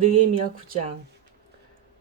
느헤미야 9장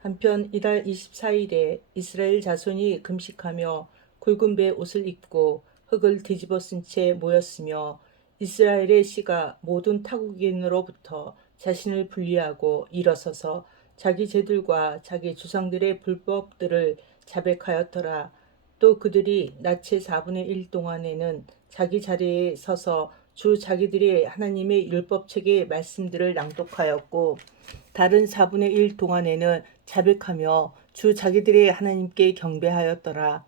한편 이달 24일에 이스라엘 자손이 금식하며 굵은 배 옷을 입고 흙을 뒤집어 쓴 채 모였으며 이스라엘의 씨가 모든 타국인으로부터 자신을 분리하고 일어서서 자기 제들과 자기 조상들의 불법들을 자백하였더라. 또 그들이 낮의 4분의 1 동안에는 자기 자리에 서서 주 자기들의 하나님의 율법책의 말씀들을 낭독하였고 다른 4분의 1 동안에는 자백하며 주 자기들의 하나님께 경배하였더라.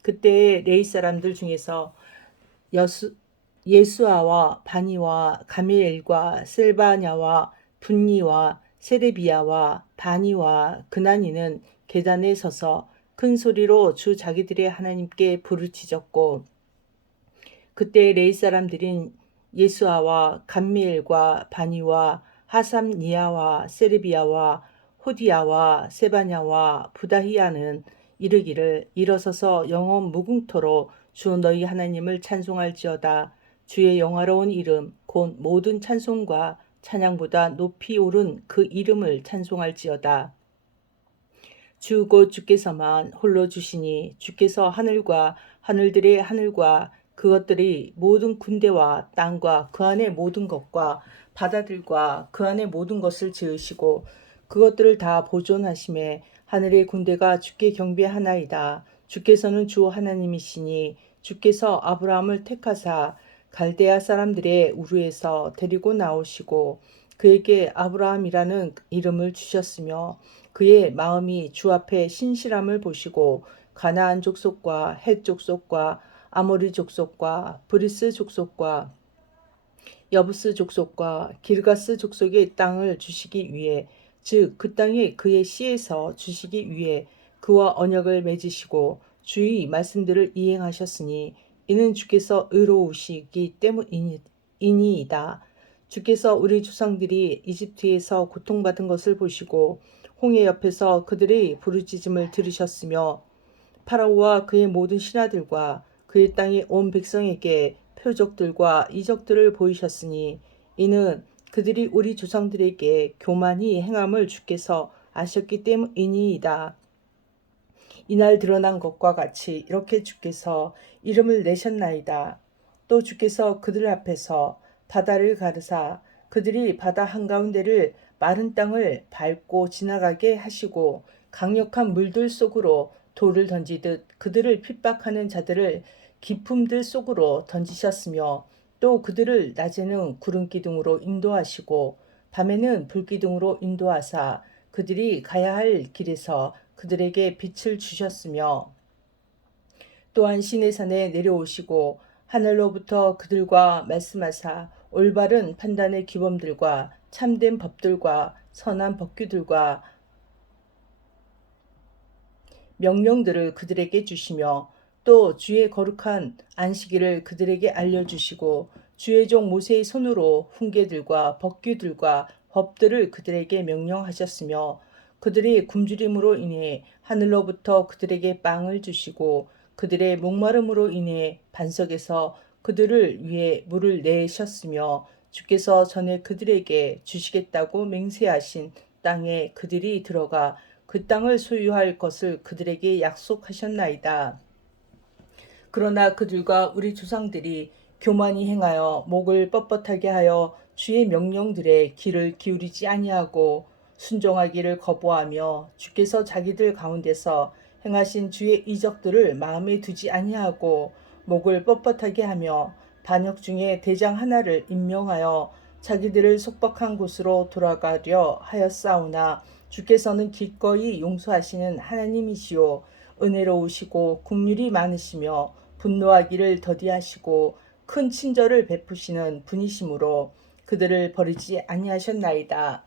그때 레이 사람들 중에서 여수, 예수아와 바니와 가미엘과 셀바냐와 분니와 세레비야와 바니와 그나니는 계단에 서서 큰 소리로 주 자기들의 하나님께 부르짖었고 그때 레이 사람들인 예수아와 감미엘과 바니와 하삼니아와 세르비아와 호디야와 세바냐와 부다히야는 이르기를 일어서서 영원 무궁토로 주 너희 하나님을 찬송할지어다. 주의 영화로운 이름 곧 모든 찬송과 찬양보다 높이 오른 그 이름을 찬송할지어다. 주 곧 주께서만 홀로 주시니 주께서 하늘과 하늘들의 하늘과 그것들이 모든 군대와 땅과 그 안의 모든 것과 바다들과 그 안의 모든 것을 지으시고 그것들을 다 보존하심에 하늘의 군대가 주께 경배하나이다. 주께서는 주 하나님이시니 주께서 아브라함을 택하사 갈대아 사람들의 우르에서 데리고 나오시고 그에게 아브라함이라는 이름을 주셨으며 그의 마음이 주 앞에 신실함을 보시고 가나안 족속과 헷 족속과 아모리 족속과 브리스 족속과 여부스 족속과 길가스 족속의 땅을 주시기 위해 즉 그 땅이 그의 시에서 주시기 위해 그와 언약을 맺으시고 주의 말씀들을 이행하셨으니 이는 주께서 의로우시기 때문이니이다. 주께서 우리 조상들이 이집트에서 고통받은 것을 보시고 홍해 옆에서 그들의 부르짖음을 들으셨으며 파라오와 그의 모든 신하들과 그의 땅의 온 백성에게 표적들과 이적들을 보이셨으니 이는 그들이 우리 조상들에게 교만히 행함을 주께서 아셨기 때문이니이다. 이날 드러난 것과 같이 이렇게 주께서 이름을 내셨나이다. 또 주께서 그들 앞에서 바다를 가르사 그들이 바다 한가운데를 마른 땅을 밟고 지나가게 하시고 강력한 물들 속으로 돌을 던지듯 그들을 핍박하는 자들을 깊음들 속으로 던지셨으며 또 그들을 낮에는 구름 기둥으로 인도하시고 밤에는 불 기둥으로 인도하사 그들이 가야 할 길에서 그들에게 빛을 주셨으며 또한 시내산에 내려오시고 하늘로부터 그들과 말씀하사 올바른 판단의 규범들과 참된 법들과 선한 법규들과 명령들을 그들에게 주시며 또 주의 거룩한 안식일을 그들에게 알려주시고 주의 종 모세의 손으로 훈계들과 법규들과 법들을 그들에게 명령하셨으며 그들이 굶주림으로 인해 하늘로부터 그들에게 빵을 주시고 그들의 목마름으로 인해 반석에서 그들을 위해 물을 내셨으며 주께서 전에 그들에게 주시겠다고 맹세하신 땅에 그들이 들어가 그 땅을 소유할 것을 그들에게 약속하셨나이다. 그러나 그들과 우리 조상들이 교만히 행하여 목을 뻣뻣하게 하여 주의 명령들에 귀를 기울이지 아니하고 순종하기를 거부하며 주께서 자기들 가운데서 행하신 주의 이적들을 마음에 두지 아니하고 목을 뻣뻣하게 하며 반역 중에 대장 하나를 임명하여 자기들을 속박한 곳으로 돌아가려 하였사오나 주께서는 기꺼이 용서하시는 하나님이시요 은혜로우시고 국률이 많으시며 분노하기를 더디하시고 큰 친절을 베푸시는 분이시므로 그들을 버리지 아니하셨나이다.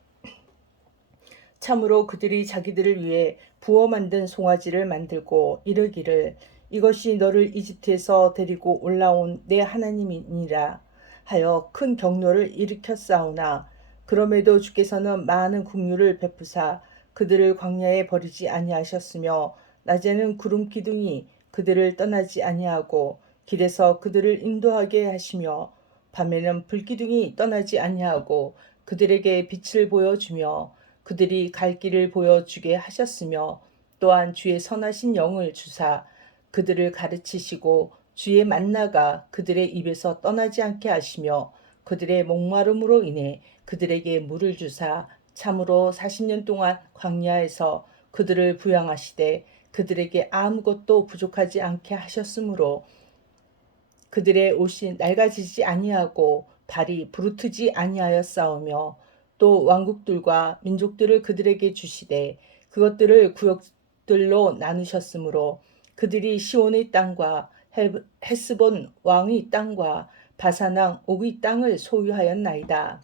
참으로 그들이 자기들을 위해 부어 만든 송아지를 만들고 이르기를 이것이 너를 이집트에서 데리고 올라온 내 하나님이니라 하여 큰 경로를 일으켰사오나 그럼에도 주께서는 많은 국류를 베푸사 그들을 광야에 버리지 아니하셨으며 낮에는 구름 기둥이 그들을 떠나지 아니하고 길에서 그들을 인도하게 하시며 밤에는 불기둥이 떠나지 아니하고 그들에게 빛을 보여주며 그들이 갈 길을 보여주게 하셨으며 또한 주의 선하신 영을 주사 그들을 가르치시고 주의 만나가 그들의 입에서 떠나지 않게 하시며 그들의 목마름으로 인해 그들에게 물을 주사 참으로 40년 동안 광야에서 그들을 부양하시되 그들에게 아무것도 부족하지 않게 하셨으므로 그들의 옷이 낡아지지 아니하고 발이 부르트지 아니하였사오며 또 왕국들과 민족들을 그들에게 주시되 그것들을 구역들로 나누셨으므로 그들이 시온의 땅과 헤스본 왕의 땅과 바사낭 옥의 땅을 소유하였나이다.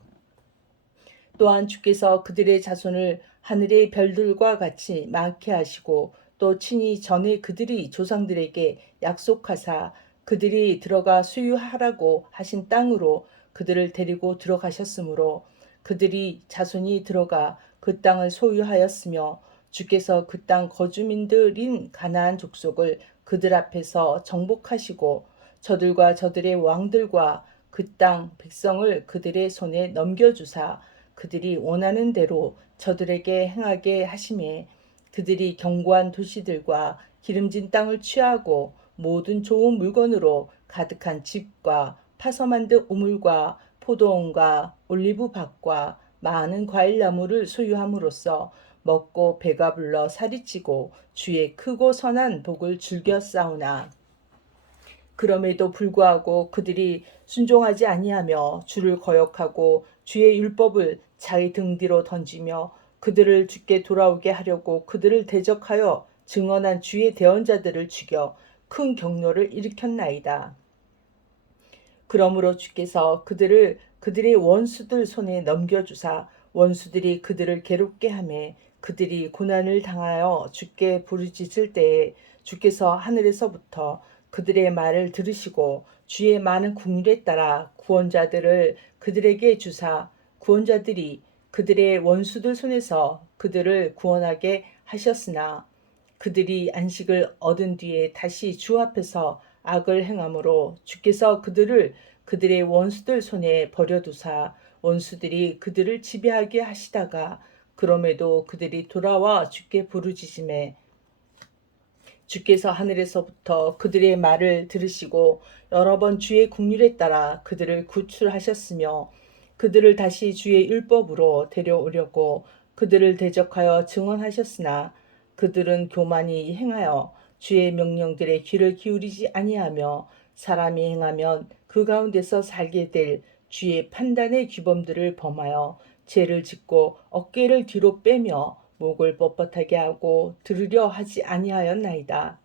또한 주께서 그들의 자손을 하늘의 별들과 같이 많게 하시고 또 친히 전에 그들이 조상들에게 약속하사 그들이 들어가 수유하라고 하신 땅으로 그들을 데리고 들어가셨으므로 그들이 자손이 들어가 그 땅을 소유하였으며 주께서 그 땅 거주민들인 가나안 족속을 그들 앞에서 정복하시고 저들과 저들의 왕들과 그 땅 백성을 그들의 손에 넘겨주사 그들이 원하는 대로 저들에게 행하게 하심에 그들이 견고한 도시들과 기름진 땅을 취하고 모든 좋은 물건으로 가득한 집과 파서 만든 우물과 포도원과 올리브 밭과 많은 과일 나무를 소유함으로써 먹고 배가 불러 살이 찌고 주의 크고 선한 복을 즐겨 싸우나. 그럼에도 불구하고 그들이 순종하지 아니하며 주를 거역하고 주의 율법을 자기 등 뒤로 던지며 그들을 죽게 돌아오게 하려고 그들을 대적하여 증언한 주의 대언자들을 죽여 큰 경로를 일으켰나이다. 그러므로 주께서 그들을 그들의 원수들 손에 넘겨주사 원수들이 그들을 괴롭게 하매 그들이 고난을 당하여 주께 부르짖을 때에 주께서 하늘에서부터 그들의 말을 들으시고 주의 많은 국률에 따라 구원자들을 그들에게 주사 구원자들이 그들의 원수들 손에서 그들을 구원하게 하셨으나 그들이 안식을 얻은 뒤에 다시 주 앞에서 악을 행함으로 주께서 그들을 그들의 원수들 손에 버려두사 원수들이 그들을 지배하게 하시다가 그럼에도 그들이 돌아와 주께 부르짖음에 주께서 하늘에서부터 그들의 말을 들으시고 여러 번 주의 국률에 따라 그들을 구출하셨으며 그들을 다시 주의 율법으로 데려오려고 그들을 대적하여 증언하셨으나 그들은 교만이 행하여 주의 명령들에 귀를 기울이지 아니하며 사람이 행하면 그 가운데서 살게 될 주의 판단의 규범들을 범하여 죄를 짓고 어깨를 뒤로 빼며 목을 뻣뻣하게 하고 들으려 하지 아니하였나이다.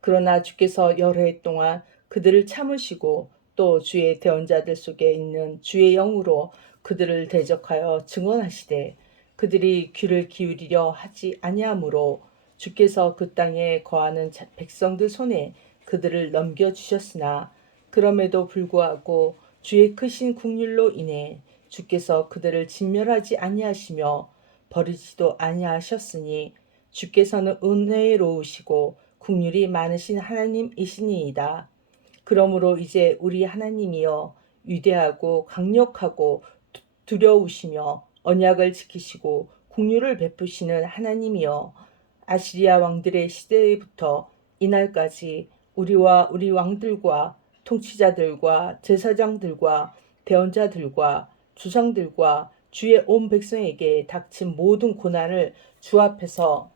그러나 주께서 여러 해 동안 그들을 참으시고 또 주의 대언자들 속에 있는 주의 영으로 그들을 대적하여 증언하시되 그들이 귀를 기울이려 하지 아니하므로 주께서 그 땅에 거하는 백성들 손에 그들을 넘겨 주셨으나 그럼에도 불구하고 주의 크신 국률로 인해 주께서 그들을 진멸하지 아니하시며 버리지도 아니하셨으니 주께서는 은혜로우시고 국률이 많으신 하나님이시니이다. 그러므로 이제 우리 하나님이여 위대하고 강력하고 두려우시며 언약을 지키시고 국류를 베푸시는 하나님이여 아시리아 왕들의 시대부터 이날까지 우리와 우리 왕들과 통치자들과 제사장들과 대언자들과 주상들과 주의 온 백성에게 닥친 모든 고난을 주 앞에서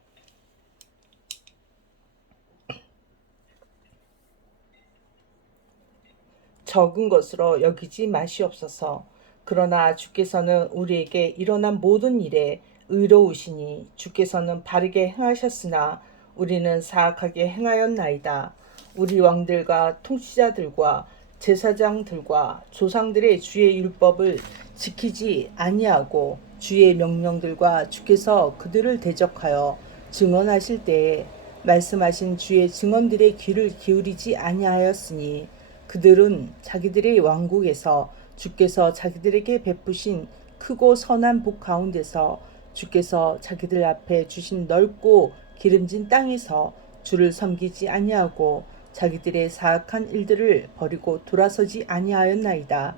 적은 것으로 여기지 마시옵소서. 그러나 주께서는 우리에게 일어난 모든 일에 의로우시니 주께서는 바르게 행하셨으나 우리는 사악하게 행하였나이다. 우리 왕들과 통치자들과 제사장들과 조상들의 주의 율법을 지키지 아니하고 주의 명령들과 주께서 그들을 대적하여 증언하실 때에 말씀하신 주의 증언들의 귀를 기울이지 아니하였으니 그들은 자기들의 왕국에서 주께서 자기들에게 베푸신 크고 선한 복 가운데서 주께서 자기들 앞에 주신 넓고 기름진 땅에서 주를 섬기지 아니하고 자기들의 사악한 일들을 버리고 돌아서지 아니하였나이다.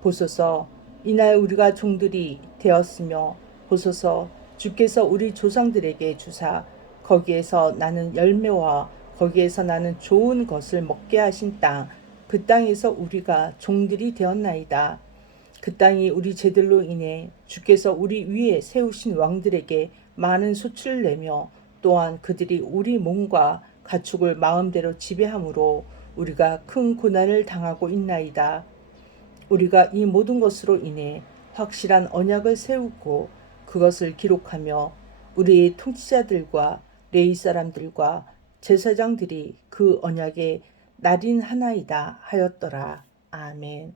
보소서 이날 우리가 종들이 되었으며 보소서 주께서 우리 조상들에게 주사 거기에서 나는 열매와 거기에서 나는 좋은 것을 먹게 하신 땅 그 땅에서 우리가 종들이 되었나이다. 그 땅이 우리 죄들로 인해 주께서 우리 위에 세우신 왕들에게 많은 소출을 내며 또한 그들이 우리 몸과 가축을 마음대로 지배함으로 우리가 큰 고난을 당하고 있나이다. 우리가 이 모든 것으로 인해 확실한 언약을 세우고 그것을 기록하며 우리의 통치자들과 레이 사람들과 제사장들이 그 언약에 날인 하나이다 하였더라. 아멘.